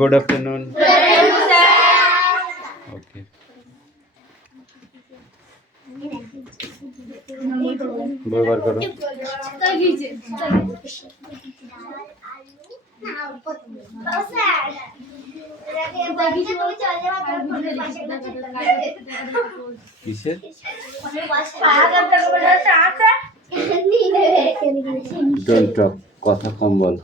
Good afternoon. Okay. ব্যবহার করো। কিসের? Don't talk. কথা কম বল।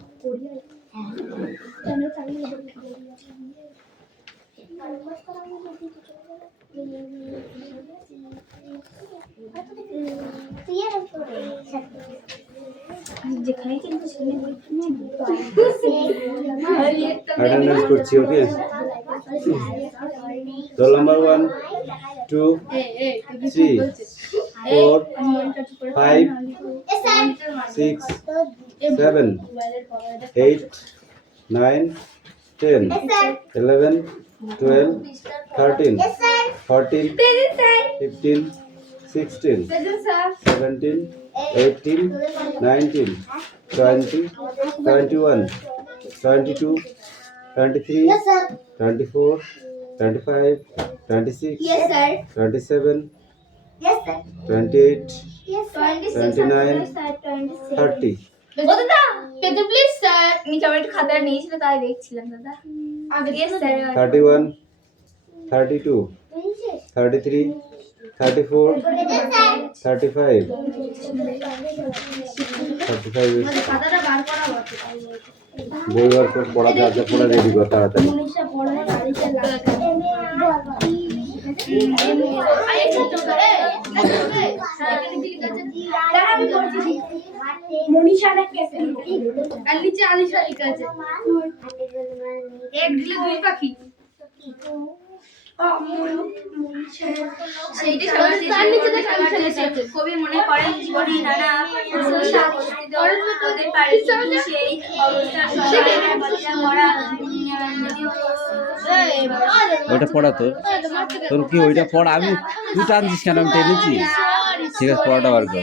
Attendance করছি, ওকে? Roll number 1, 2, 3, 4, 5, 6, 7, 8, 9, 10, 11, 12, 13, 14, 15, 16, 17, 18, 19, 20, 21, 22, 23, 24, 25, 26, 27, 28, 29, 30. প্লিজ স্যার নিচে আমার একটু খাতা নিয়েছিল তাই দেখছিলাম দাদা। 31, 32, 33, 34, 35. 35 খাতাটা বার করা হচ্ছে। বইবার পর পড়াতে আছে, পড়া রেডি কর তাড়াতাড়ি। আর নিচে আলিশা লেখা আছে। এক দিলে দুই পাখি। সেইটা সবার নিচে দেখা যাচ্ছে। কবি মনে করেন জীবনে নানা সমস্যা পরিস্থিতি হতে পারে, কিন্তু সেই অবস্থার সমাধান করা ওইটা পড়া তোর কি ওইটা পড়া? আমি তুই টানছিস কেন? আমি টেনেছি। ঠিক আছে, পড়াটা বার কর।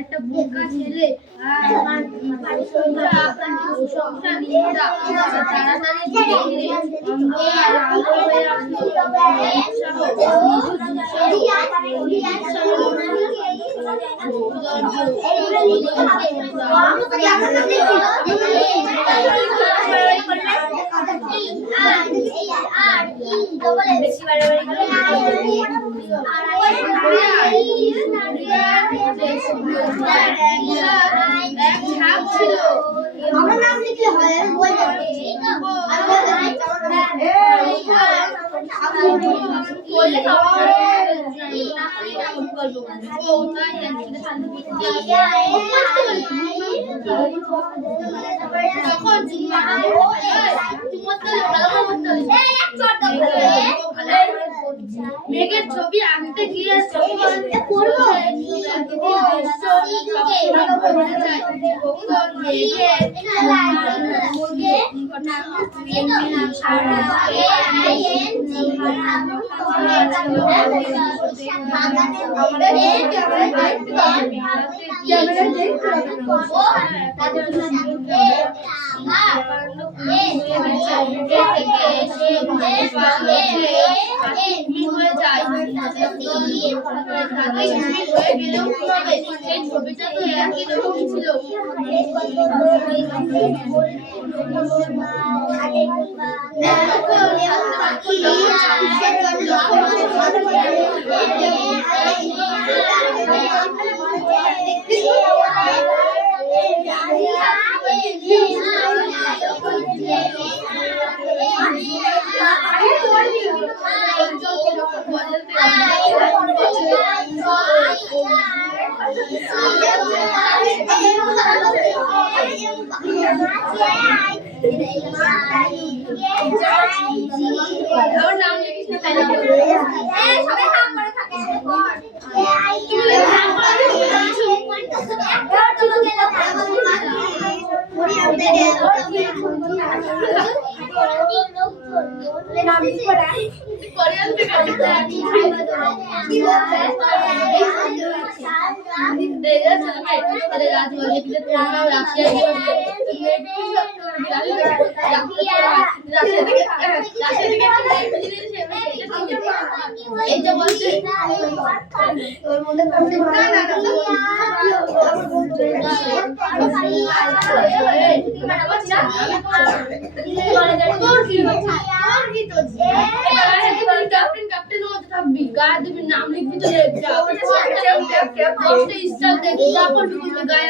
একটা বোকা ছেলে তাড়াতাড়ি বেশি বাড়াবাড়ি আমার নাম লিখলে হয় বই মেঘের ছবি আঁকতে গিয়ে ছবিটা তো একই রকম ছিল। নাম লিখবি তো গায়ে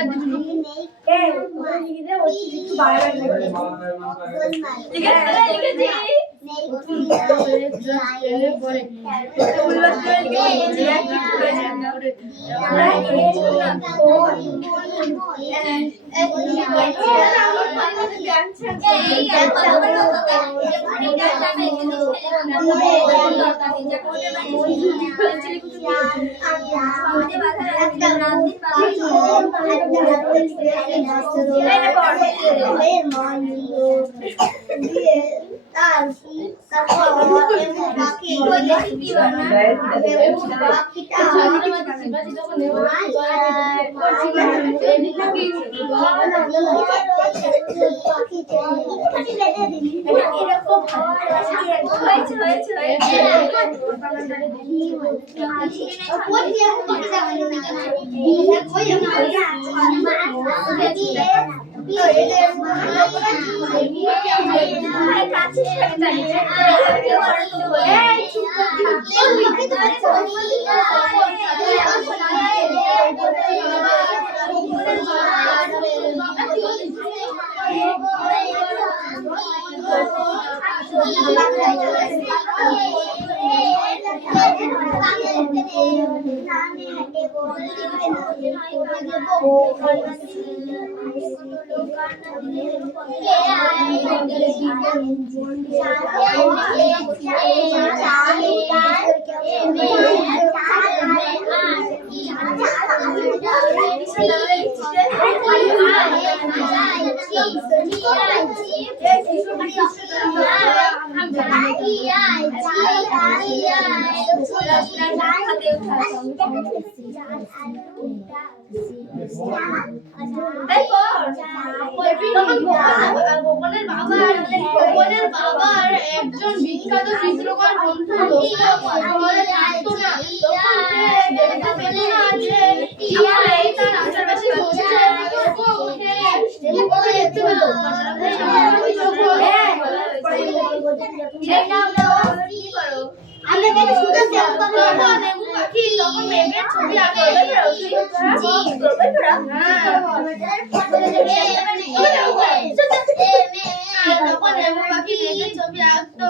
গোপনের বাবার একজন বিখ্যাত চিত্রকর বন্ধু শহরে থাকতো না। তখন সে দেখতে পেল না যে এই তার আশেপাশে ঘটছে, তখন সে দেখতে পেল আমরা কেন শুধু লেবু পাখি তখন মেঘের ছবি আঁকতো তখন লেবু পাখি মেঘের ছবি আঁকতো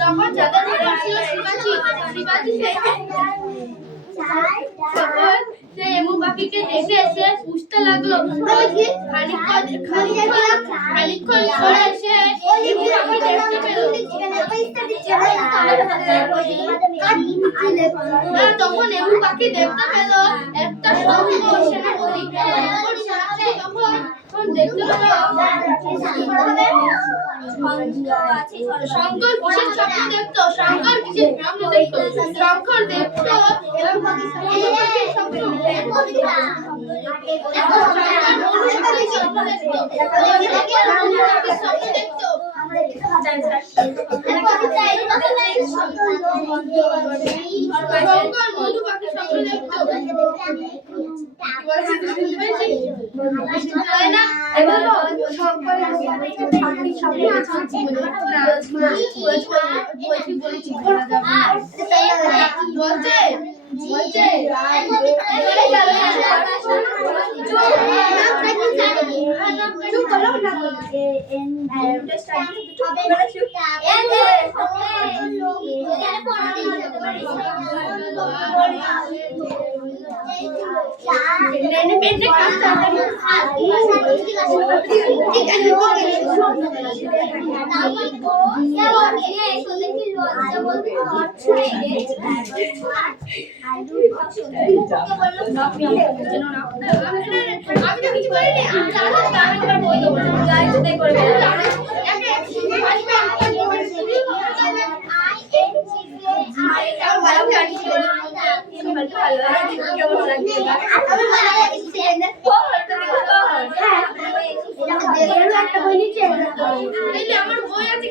তখন যাদের ছিল শিবাজি তখন সে এমু পাখিকে দেখে সে পুষতে লাগলো খানিকক্ষণ পরে সে এমু পাখি দেখতে পেল তখন এমু পাখি দেখতে পেল একটা শঙ্খ সেনাপতি তখন দেখতে পেল শঙ্কর কিসের স্বপ্ন দেখতো শঙ্কর কিসের স্বপ্ন দেখতো শঙ্কর দেখতো মধু পাখি স্বপ্ন দেখতো আমার বই আছে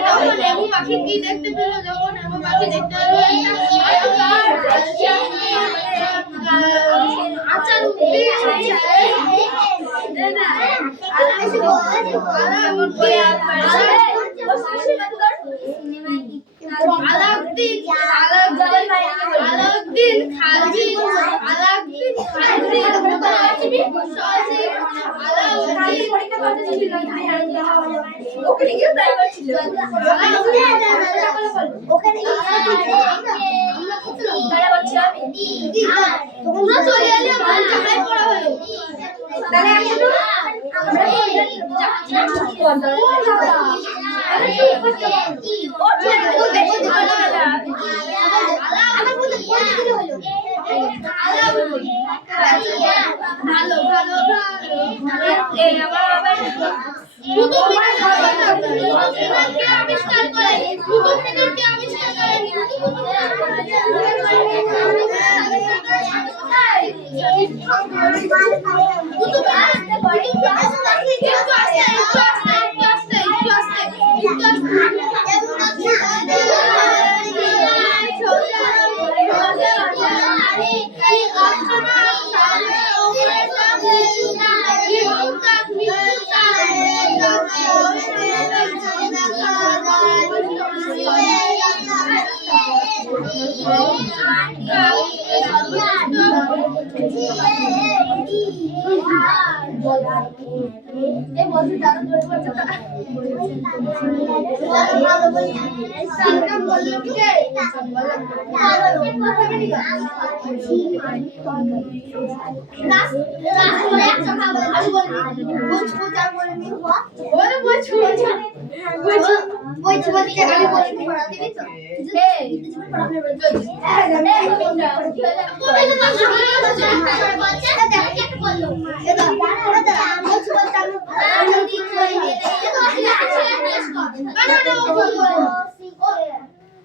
তখন লেবু পাখি কি দেখতে পেল যখন লেবু পাখি দেখতে পেল আচার আলাউদ্দিন খালজি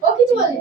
ও কিছু বলে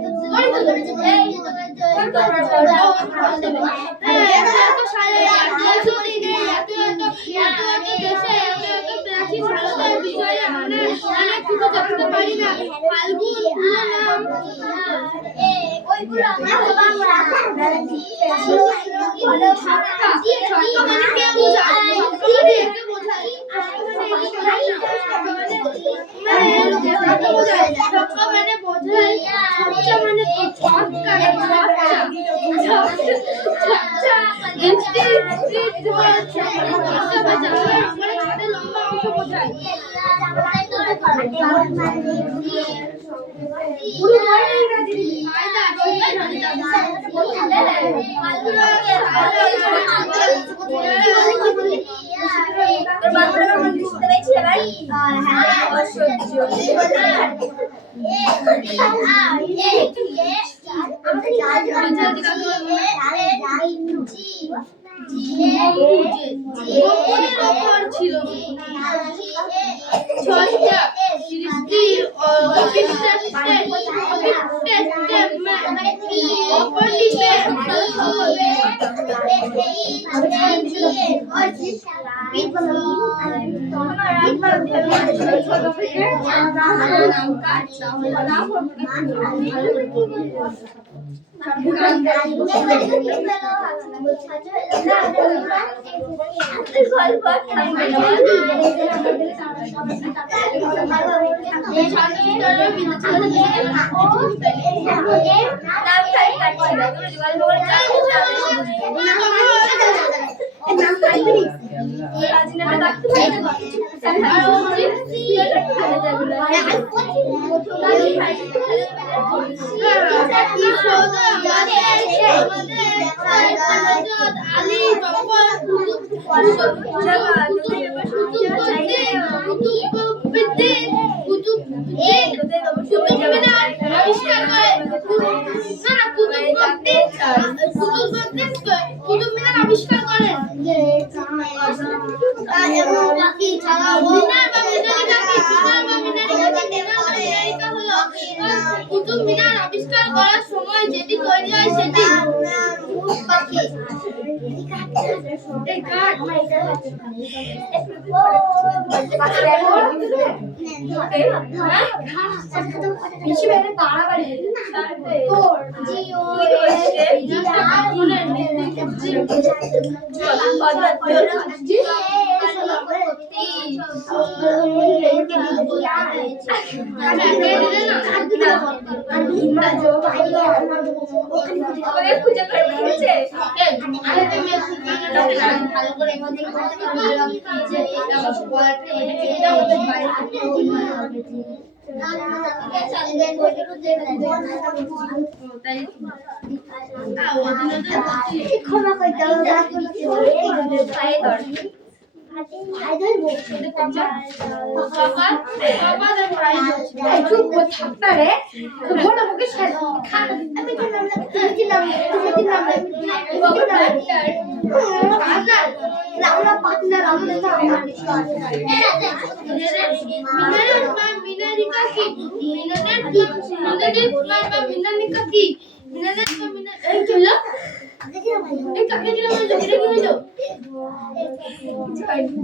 কুতুব মিনার আবিষ্কার করার সময় যেটি তৈরি হয় সেটি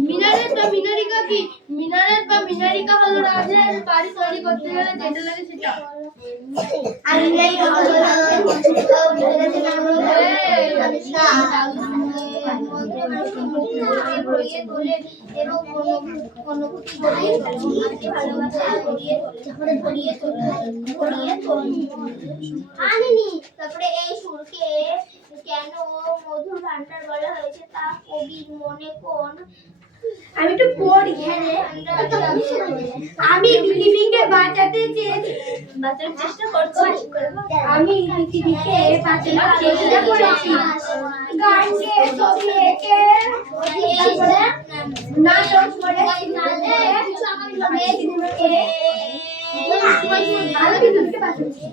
মিনারেট বা মিনারিকা কি? মিনারেট বা মিনারিকা হলো রাজের বাড়ি তৈরি করতে গেলে যেটা লাগে সেটা। তারপরে এই সুরকে কেন মধুর ভান্ডার বলা হয়েছে তা কবির মনে কোন আমি তো পড়ি ঘেরে আমি পৃথিবীকে বাঁচাতে চেয়েছি বাঁচার চেষ্টা করছি আমি পৃথিবীকে বাঁচানোর চেষ্টা করেছি গান গেয়ে ছবি এঁকে নাটক করে পৃথিবীকে আমি পৃথিবীকে বাঁচাচ্ছি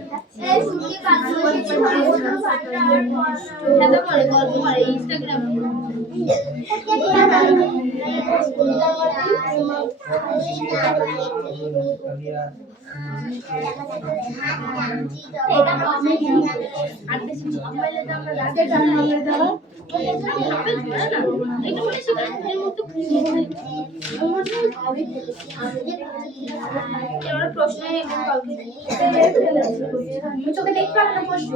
চোখে দেখতে পাবো না প্রশ্ন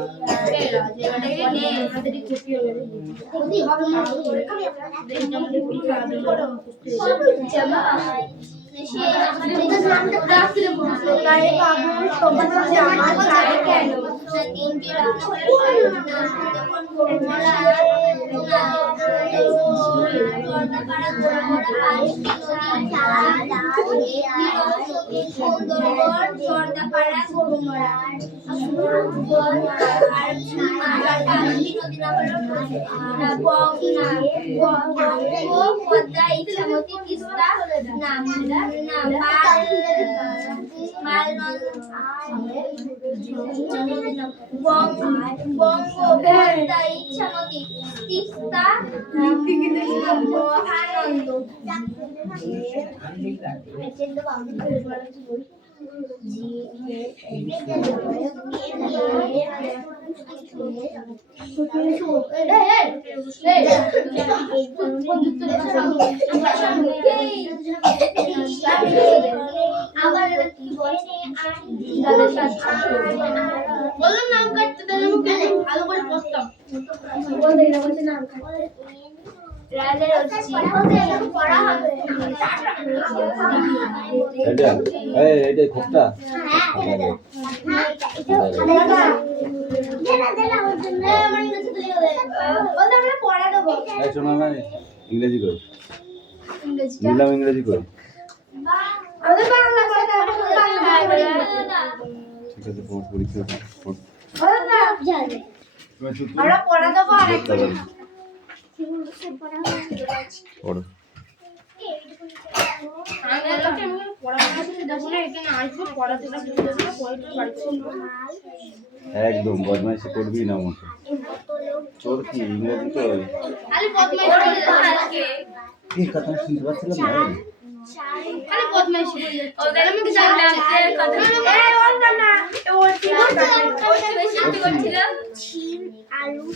বললাম নাম কাটতে তাহলে ভালো করে বসতাম এটা খোপটা শোনা না ইংরেজি কই নিলাম ইংরেজি কই ঠিক আছে তোমার পরীক্ষা পড়ো একদম বদমাইশি করবি না মতো তোর কি ইংরেজি তো কি কথা শুনতে পাচ্ছিলাম না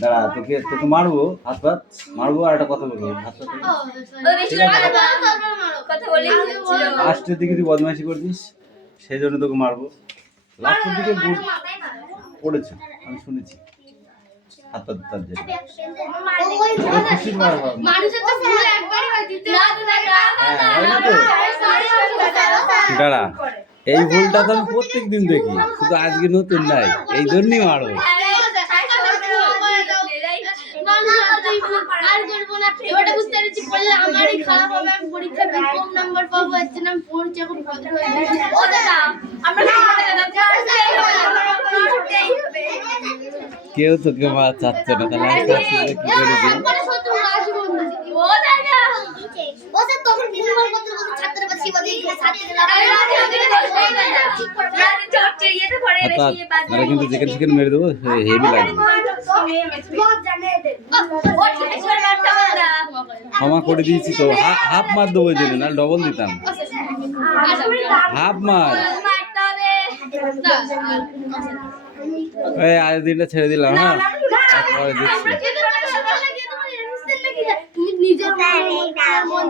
দাঁড়া তোকে মারবো হাত পাত মারবো আর একটা কথা বলবো হাত পাত লাস্টের দিকে তুই বদমাইশি করছিস সেই জন্য তোকে মারবো লাস্টের দিকে পড়েছে আমি শুনেছি হাত পাত তার জন্য দাঁড়া এই ভুলটা তো আমি প্রত্যেক দিন দেখি শুধু আজকে নতুন নাই এই জন্যই মারবো এবারে বুঝতে পেরেছি পড়লে আমারই খারাপ হবে আমি পরীক্ষায় কম নাম্বার পাবো এর জন্য আমি পড়ছি এখন ভদ্র হয়ে গেছি ও দাদা আমরা কেউ তো কেউ মার চাচ্ছে না তাহলে কি করে দিই ও দাদা ও স্যার তখন কি নাম্বার কত ছাত্র বাচ্চি বলি ছাত্র কিন্তু চিকেন চিকেন মেরে দেবো হেভি লাগবে ক্ষমা করে দিয়েছি তো হাফ মার দেবো ওই জন্য না ডবল দিতাম হাফ মার এই আজ দিনটা ছেড়ে দিলাম হ্যাঁ তারপরে দেখছি নিজের মন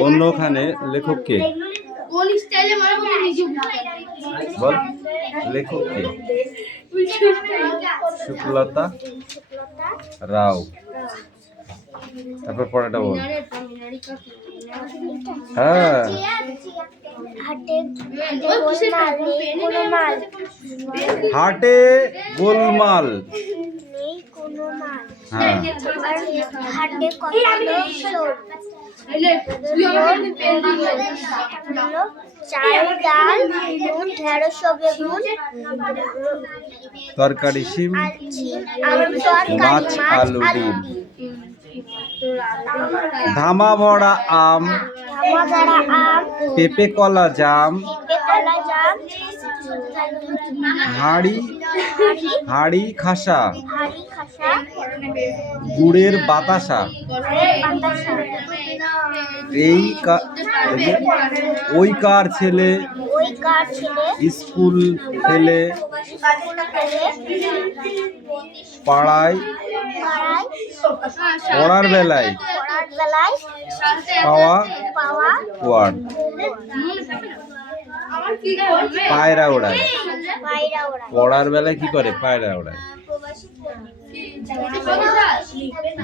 অন্যখানে লেখক কে কোন স্টাইলে মারবো নিজে বল লেখক কে শুক্লতা রাও তারপর পড়াটা বল হ্যাঁ হাটে গোলমাল। হ্যাঁ চাল ডাল নুন ঢেঁড়স বেগুন তরকারি শিম আলু তরকারি মাছ আলু ডিম। ধামা ভরা আম ধামাগাড়া আম পেঁপে কলা জাম কলা জাম হাড়ি খাসা হাড়ি খাসা গুড়ের বাতাসা। বাতাসা ওই কার ছেলে ওই কার ছেলে স্কুল ফেলে পাড়ায় পড়ার বেলায় পাওয়া ওয়ার্ড। পায়রা ওড়ায় পড়ার বেলায় কি করে পায়রা ওড়ায়।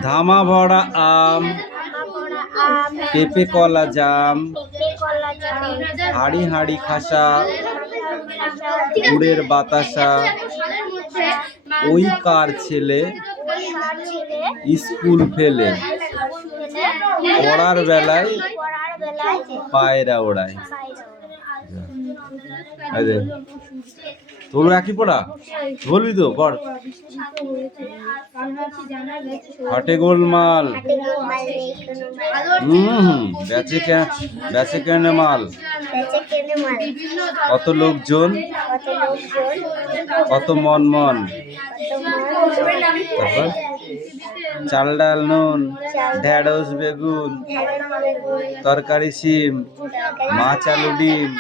ধামা ভরা আম পেঁপে কলা জাম হাড়ি খাসা গুড়ের বাতাসা। ওই কার ছেলে স্কুল ফেলে পড়ার বেলায় পায়রা ওড়ায়। তোর একই পড়া বলবি তো পড়। হাটে গোলমাল বেচে কেনে মাল। কত লোকজন কত মন মন। তারপর চাল ডাল নুন ঢেঁড়স বেগুন তরকারি শিম মাছ আলু ডিম।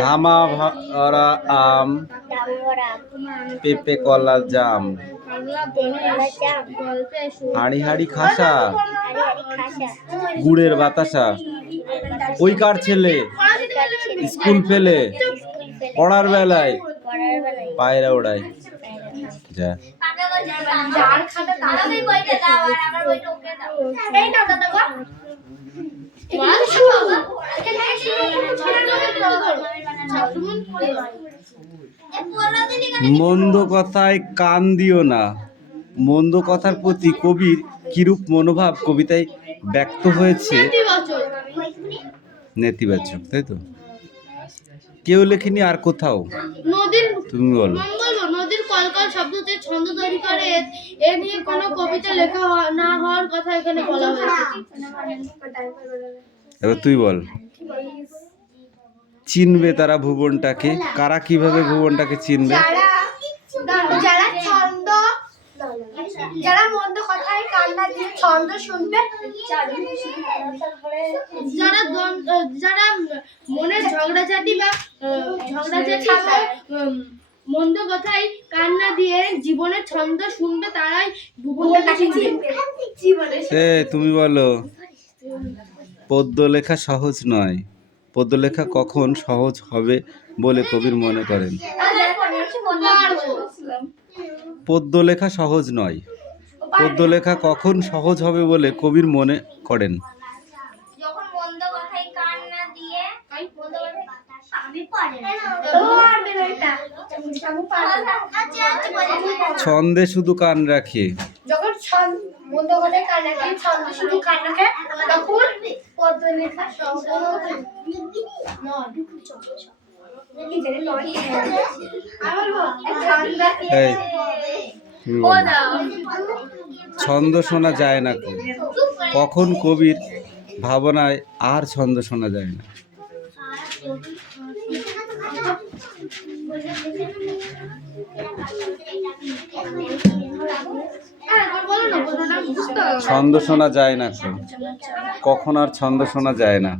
ধামা ভরা আম পেঁপে কলা জাম হাড়ি খাসা গুড়ের বাতাসা। ওই কার ছেলে স্কুল ফেলে পড়ার বেলায় পায়রা ওড়ায়। যা মন্দ কথায় কান দিও না। মন্দ কথার প্রতি কবির কিরূপ মনোভাব কবিতায় ব্যক্ত হয়েছে? নেতিবাচক, তাই তো? কেউ লেখেনি আর কোথাও? তুমি বলো। নদীর কলকল শব্দতে ছন্দ তৈরি করে এ নিয়ে কোনো কবিতা লেখা না হওয়ার কথা এখানে বলা হয়েছে। এবার তুই বল। চিনবে তারা ভুবনটাকে? কারা কিভাবে ভুবনটাকে চিনবে? যারা মন্দ কথায় কান না দিয়ে ছন্দ শুনবে, যারা মনের ঝগড়াঝাটি বা মন্দ কথায় কান না দিয়ে জীবনের ছন্দ শুনবে, তারাই ভুবনটাকে চিনবে। তুমি বলো। পদ্য লেখা সহজ নয়। পদ্য লেখা কখন সহজ হবে বলে কবির মনে করেন? পদ্য লেখা সহজ নয়। পদ্য লেখা কখন সহজ হবে বলে কবির মনে করেন? ছন্দে শুধু কান রাখে। যখন মন্দ কথায় কান রাখে, ছন্দ শুধু কান রাখে, তখন পদ্য লেখা সহজ ছন্দ শোনা যায় না। কখন কবির ভাবনায় আর ছন্দ শোনা যায় না? ছন্দ শোনা যায় না। কখন আর ছন্দ শোনা যায় না?